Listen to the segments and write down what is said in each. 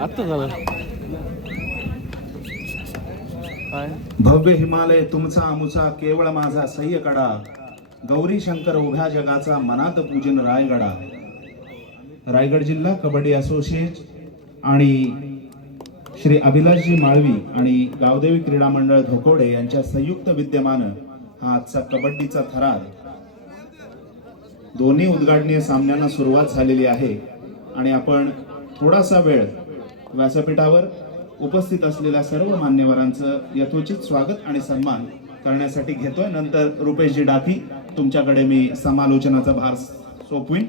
आता झालं भव्य हिमालय तुमचा आमुचा केवळ माझा सह्यकडा, गौरी शंकर उभ्या जगाचा मनात पूजन रायगडा. रायगड जिल्हा कबड्डी असोसिएशन आणि श्री अभिलाषजी माळवी आणि गावदेवी क्रीडा मंडळ धोकोडे यांच्या संयुक्त विद्यमानं हा आजचा कबड्डीचा थरार. दोन्ही उद्घाटनीय सामन्यांना सुरुवात झालेली आहे आणि आपण थोडासा वेळ व्यासपीठावर उपस्थित असलेल्या सर्व मान्यवरांचं यथोचित स्वागत आणि सन्मान करण्यासाठी घेतोय. नंतर रुपेशजी डाकी तुमच्याकडे मी समालोचनाचा भार सोपवीन.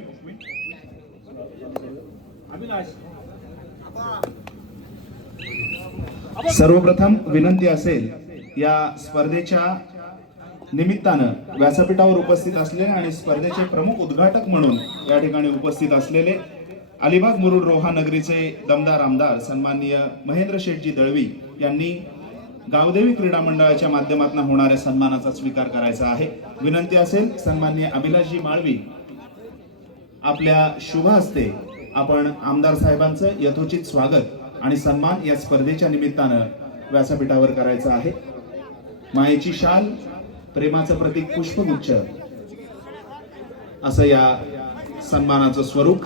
सर्वप्रथम विनंती असेल, या स्पर्धेच्या निमित्तानं व्यासपीठावर उपस्थित असलेले आणि स्पर्धेचे प्रमुख उद्घाटक म्हणून या ठिकाणी उपस्थित असलेले अलिबाग मुरुड रोहा नगरीचे दमदार आमदार सन्माननीय महेंद्र शेठजी दळवी यांनी गावदेवी क्रीडा मंडळाच्या माध्यमातून होणाऱ्या सन्मानाचा स्वीकार करायचा आहे. विनंती असेल, सन्माननीय अभिलाषजी माळवी आपल्या शुभ हस्ते आपण आमदार साहेबांचं यथोचित स्वागत आणि सन्मान या स्पर्धेच्या निमित्तानं व्यासपीठावर करायचा आहे. मायेची शाल, प्रेमाचं प्रतीक पुष्पगुच्छ असं या सन्मानाचं स्वरूप.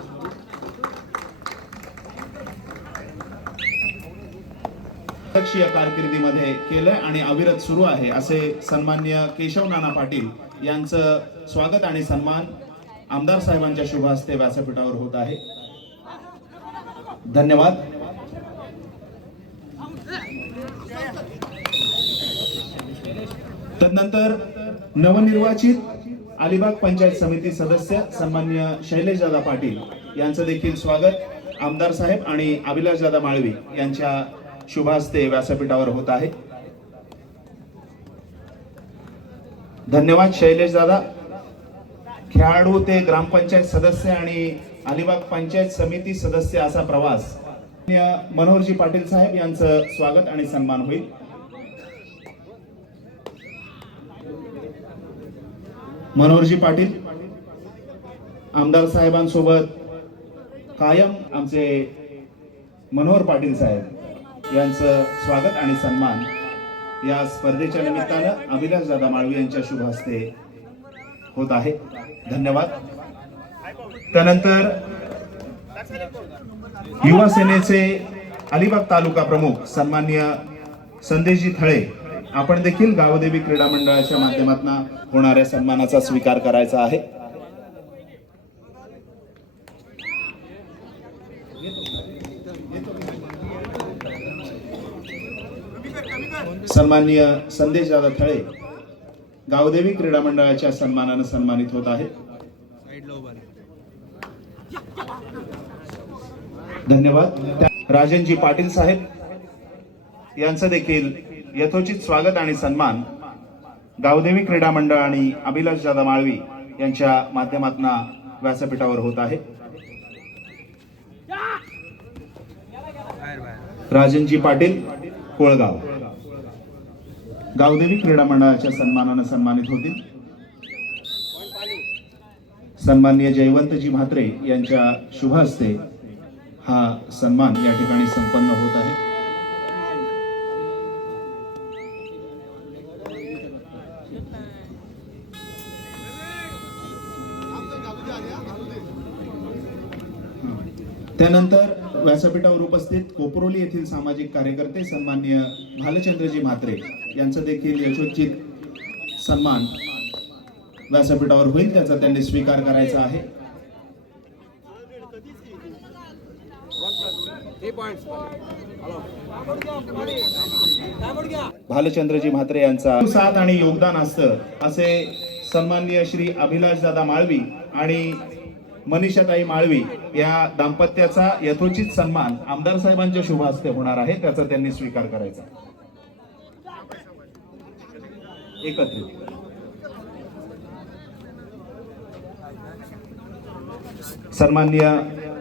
पक्षीय कारकिर्दीमध्ये केलंय आणि अविरत सुरू आहे असे सन्माननीय केशव नाना पाटील यांचं स्वागत आणि सन्मान आमदार साहेबांच्या शुभ हस्ते व्यासपीठावर होत आहे. धन्यवाद. तदनंतर नवनिर्वाचित अलिबाग पंचायत समिती सदस्य सन्माननीय शैलेशदादा पाटील यांचं देखील स्वागत आमदार साहेब आणि अभिलाषदादा माळवी यांच्या शुभ हस्ते व्यासपीठावर होत आहे. धन्यवाद शैलेशदादा. खेळाडू ते ग्रामपंचायत सदस्य आणि अलिबाग पंचायत समिती सदस्य असा प्रवास. मनोहरजी पाटील साहेब यांचं स्वागत आणि सन्मान होईल. मनोहरजी पाटील आमदार साहेबांसोबत कायम आमचे मनोहर पाटील साहेब यांचं स्वागत आणि सन्मान या स्पर्धेच्या निमित्तानं अभिलाषदादा माळवी यांच्या शुभ हस्ते होत आहे. धन्यवाद. त्यानंतर युवा सेनेचे अलिबाग तालुका प्रमुख सन्माननीय संदेशजी थळे आपण देखील गावदेवी क्रीडा मंडळाच्या माध्यमातून होणाऱ्या सन्मानाचा स्वीकार करायचा आहे. सन्माननीय संदेशदादा थळे गावदेवी क्रीडा मंडळाच्या सन्मानानं सन्मानित होत आहे. धन्यवाद. राजनजी पाटील साहेब यांचं देखील यथोचित स्वागत आणि सन्मान गावदेवी क्रीडा मंडळ आणि अभिलाषदादा माळवी यांच्या माध्यमातून व्यासपीठावर होत आहे. राजनजी पाटील कोळगाव गावदेवी क्रीडा मंडळाच्या सन्मानानं सन्मानित होतील. सन्माननीय जयवंतजी म्हात्रे यांच्या शुभ हस्ते हा सन्मान या ठिकाणी संपन्न होत आहे. त्यानंतर व्यासपीठावर उपस्थित कोपरोली येथील सामाजिक कार्यकर्ते सन्माननीय भालचंद्रजी म्हात्रे यांचं देखील यशोचित सन्मान व्यासपीठावर होईल, त्याचा त्यांनी स्वीकार करायचा आहे. भालचंद्रजी म्हात्रे यांचा साथ आणि योगदान असतं असे सन्माननीय श्री अभिलाषदादा माळवी आणि मनीषाताई माळवी या दाम्पत्याचा यथोचित सन्मान आमदार साहेबांच्या शुभ हस्ते होणार आहे, त्याचा त्यांनी स्वीकार करायचा. एकत्रित सन्माननीय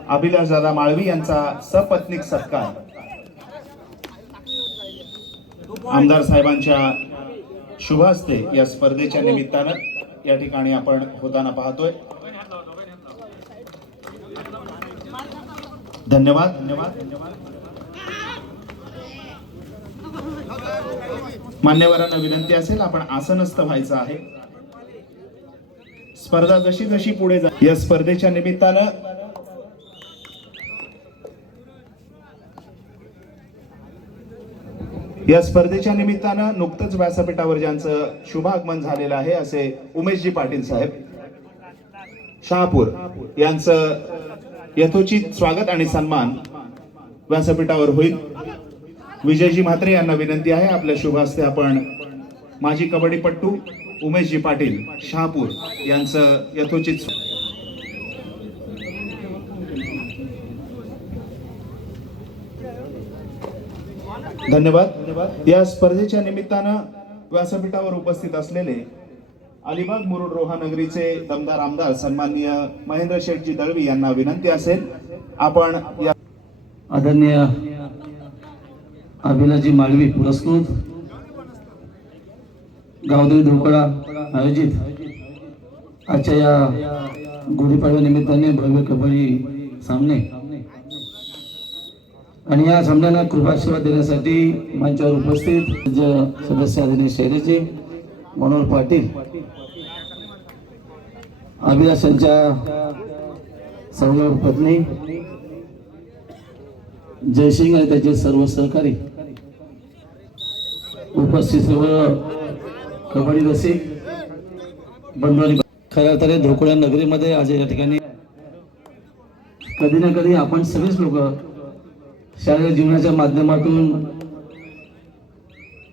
अभिलाषदादा माळवी यांचा सपत्नीक सत्कार आमदार साहेबांच्या शुभ हस्ते या स्पर्धेच्या निमित्तानं या ठिकाणी आपण होताना पाहतोय. धन्यवाद. मान्यवरांना विनंती असेल आपण आसनस्थ व्हायचं आहे. स्पर्धा जशी जशी पुढे जाईल या स्पर्धेच्या निमित्तानं नुकतंच व्यासपीठावर ज्यांचं शुभागमन झालेलं आहे असे उमेशजी पाटील साहेब शहापूर यांचं यथोचित स्वागत आणि सन्मान व्यासपीठावर होईल. विजयजी म्हात्रे यांना विनंती आहे आपल्या शुभ हस्ते आपण माजी कबड्डीपटू उमेशजी पाटील शहापूर यांचं यथोचित धन्यवाद. या स्पर्धेच्या निमित्तानं व्यासपीठावर उपस्थित असलेले अलिबाग मुरुड रोहानगरीचे दमदार आमदार सन्माननीय महेंद्र शेठजी दळवी यांना विनंती असेल आपण या आदरणीय अभिलाजी माळवी पुरस्कृत गावदेवी धोकडा आयोजित आजच्या या गुढीपाडव्या निमित्ताने भव्य कबड्डी सामने आणि या सामन्यांना कृपाशीर्वाद देण्यासाठी मंचावर उपस्थित सदस्य आदरणीय शैलेजी मनोहर पाटील अभिलाष यांच्या सौरभ पत्नी जयसिंग आणि त्याचे सर्व सहकारी उपस्थित सर्व कबड्डी रसिक बंधू. खऱ्या अर्थाने धोकोड्या नगरीमध्ये आज या ठिकाणी कधी ना कधी आपण सगळेच लोक शालेय जीवनाच्या माध्यमातून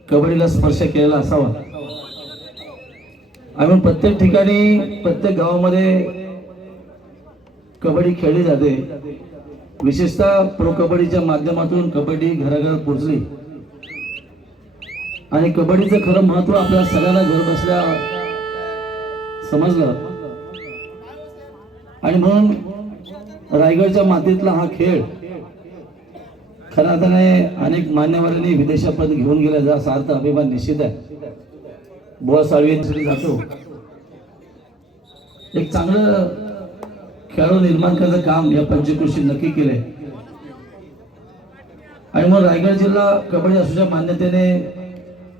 कबड्डीला स्पर्श केलेला असावा. आम्ही प्रत्येक ठिकाणी प्रत्येक गावामध्ये कबड्डी खेळली जाते. विशेषतः प्रो कबड्डीच्या माध्यमातून कबड्डी घराघरात पोहोचली आणि कबड्डीचं खरं महत्व आपल्या सगळ्यांना घर बसल्या समजलं. आणि म्हणून रायगडच्या मातीतला हा खेळ खऱ्या अर्थाने अनेक मान्यवरांनी विदेशापर्यंत घेऊन गेला जा अर्थ अभिमान निश्चित आहे. बुवा साळवींसाठी जातो एक चांगलं खेळाडू निर्माण करायचं काम या पंचकृषी नक्की केलंय. आणि मग रायगड जिल्हा कबड्डी असोसिएशनच्या मान्यतेने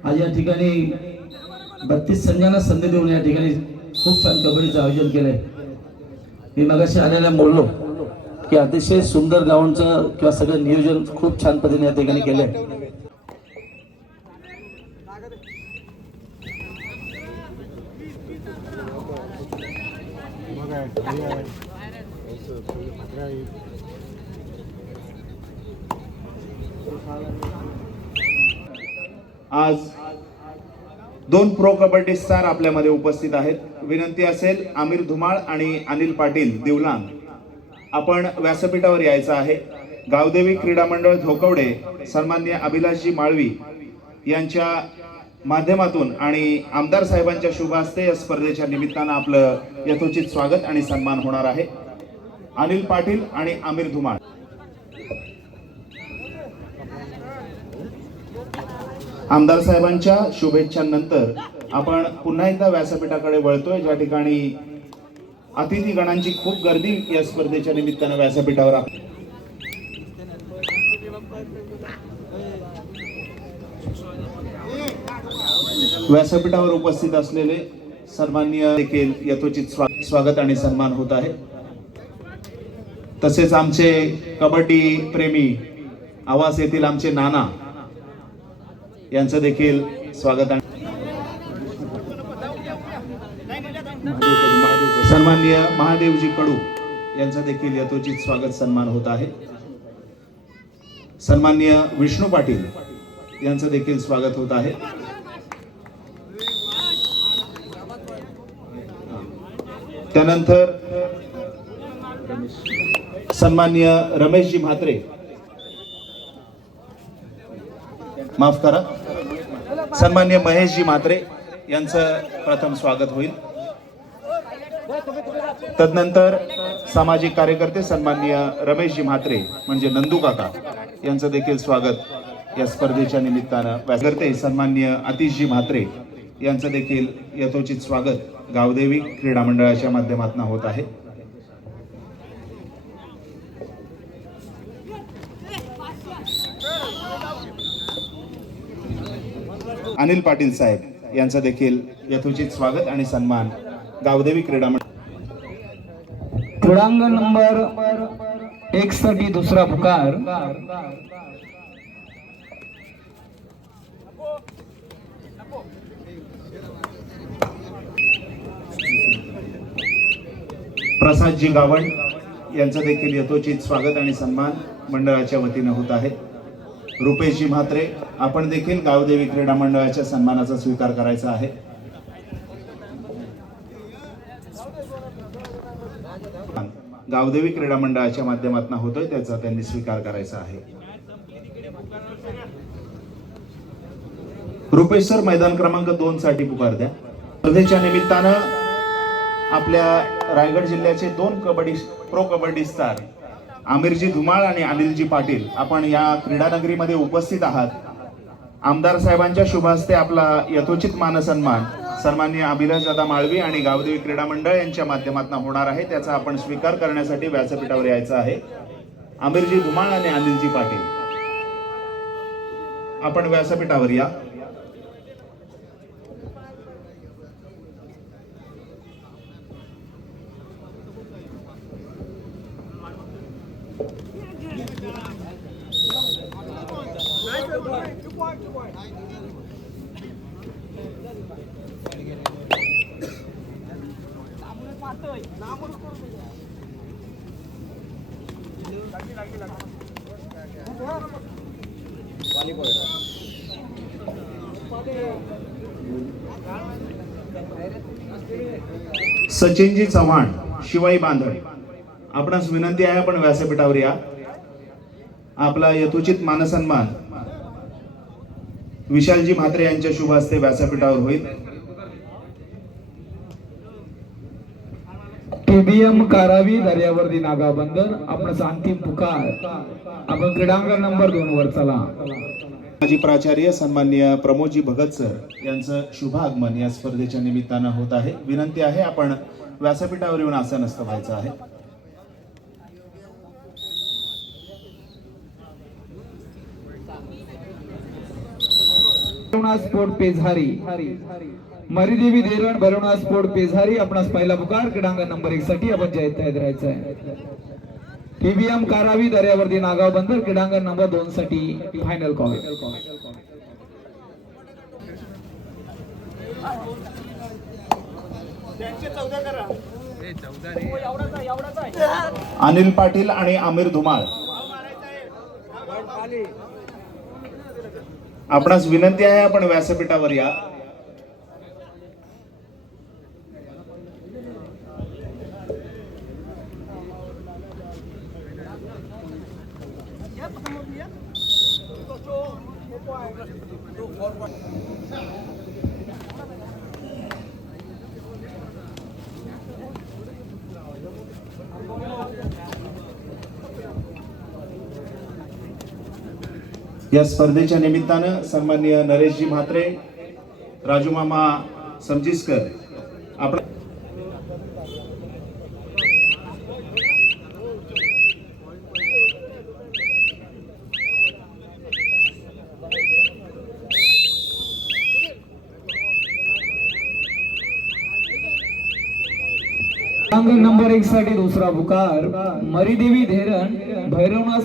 आज या ठिकाणी 32 संघांना संधी देऊन या ठिकाणी खूप छान कबड्डीचं आयोजन केलंय. मी मगाशी आलेल्या बोललो की अतिशय सुंदर ग्राउंडचं किंवा सगळं नियोजन खूप छान पद्धतीने या ठिकाणी केलंय. आज 2 प्रो कबड्डी स्टार आपल्यामध्ये उपस्थित आहेत. विनंती असेल आमिर धुमाळ आणि अनिल पाटील दिवलांग आपण व्यासपीठावर यायचं आहे. गावदेवी क्रीडा मंडळ धोकवडे सन्माननीय अभिलाषजी माळवी यांच्या माध्यमातून आणि आमदार साहेबांच्या शुभ हस्ते या स्पर्धेच्या निमित्तानं आपलं यथोचित स्वागत आणि सन्मान होणार आहे. अनिल पाटील आणि आमिर धुमाळ आमदार साहेबांच्या शुभेच्छांनंतर आपण पुन्हा एकदा व्यासपीठाकडे वळतोय ज्या ठिकाणी अतिथी गणांची खूप गर्दी या स्पर्धेच्या निमित्तानं व्यासपीठावर आहे. व्यासपीठावर उपस्थित असलेले सन्माननीय देखील यथोचित स्वागत आणि सन्मान होत आहे. तसेच आमचे कबड्डी प्रेमी आवास येथील आमचे नाना यांचं देखील स्वागत आणि सन्माननीय महादेवजी कडू यांचं देखील यथोचित स्वागत सन्मान होत आहे. सन्माननीय विष्णू पाटील यांचं देखील स्वागत होत आहे. त्यानंतर सन्माननीय रमेशजी म्हात्रे माफ करा सन्माननीय महेशजी म्हात्रे यांचं प्रथम स्वागत होईल. तदनंतर सामाजिक कार्यकर्ते सन्माननीय रमेशजी म्हात्रे म्हणजे नंदू काका यांचं देखील स्वागत या स्पर्धेच्या निमित्तानं करते. सन्माननीय आतिशजी म्हात्रे यांचं देखील यथोचित स्वागत गावदेवी क्रीडा मंडळाच्या माध्यमातून होत आहे. अनिल पाटील साहेब यांचं देखील यथोचित स्वागत आणि सन्मान गावदेवी क्रीडा मंडळ. क्रीडांगण नंबर 1 साठी दुसरा पुकार. प्रसादजी गावंड यांचं देखील यथोचित स्वागत आणि सन्मान मंडळाच्या वतीनं होत आहे. रुपेशजी म्हात्रे आपण देखील गावदेवी क्रीडा मंडळाच्या सन्मानाचा स्वीकार करायचा आहे. गावदेवी क्रीडा मंडळाच्या माध्यमातून होतोय त्याचा त्यांनी स्वीकार करायचा आहे. रुपेश सर मैदान क्रमांक 2 साठी पुकार द्या. स्पर्धेच्या निमित्तानं आपल्या रायगड जिल्ह्याचे 2 प्रो कबड्डी स्टार आमिरजी धुमाळ आणि अनिलजी पाटील आपण या क्रीडा नगरीमध्ये उपस्थित आहात. आमदार साहेबांच्या शुभ हस्ते आपला यथोचित मानसन्मान सन्माननीय अभिलाषदादा माळवी आणि गावदेवी क्रीडा मंडळ यांच्या माध्यमातून होणार आहे. त्याचा आपण स्वीकार करण्यासाठी व्यासपीठावर यायचं आहे. आमिरजी धुमाळ आणि अनिलजी पाटील आपण व्यासपीठावर या. सचिनजी चव्हाण शिवाई बांधळ आपणास विनंती आहे आपण व्यासपीठावर या. आपला यथोचित मानसन्मान विशालजी म्हात्रे यांच्या शुभ हस्ते व्यासपीठावर होईल. TBM कारावी दर्यावर्दी नागाव बंदर आपणाचा अंतिम पुकार. आपण क्रीडांगण नंबर 2 वर चला. माजी प्राचार्य सन्माननीय प्रमोदजी भगत सर यांचं शुभागमन या स्पर्धेच्या निमित्तानं होत आहे. विनंती आहे आपण व्यासपीठावर येऊन आसनस्थ व्हायचं आहे. स्पोर्ट पेझारी मरीदेवी धीरण भैरवनाथ स्पोर्ट पेझारी आपणास पहिला पुकार. क्रीडांगण नंबर 1 साठी आपण जयत राहायचं आहे. TBM कारावी दर्यावर्दी नागाव बंदर क्रीडांगण नंबर 2 साठी फायनल कॉल. अनिल पाटील आणि आमिर धुमाळ आपणास विनंती आहे आपण व्यासपीठावर या. या स्पर्धेच्या निमित्तानं सन्माननीय नरेशजी म्हात्रे राजू मामा समजिस्कर आपण नंबर 1 साठी दुसरा पुकार मरीदेवी धीरण भैरवनाथ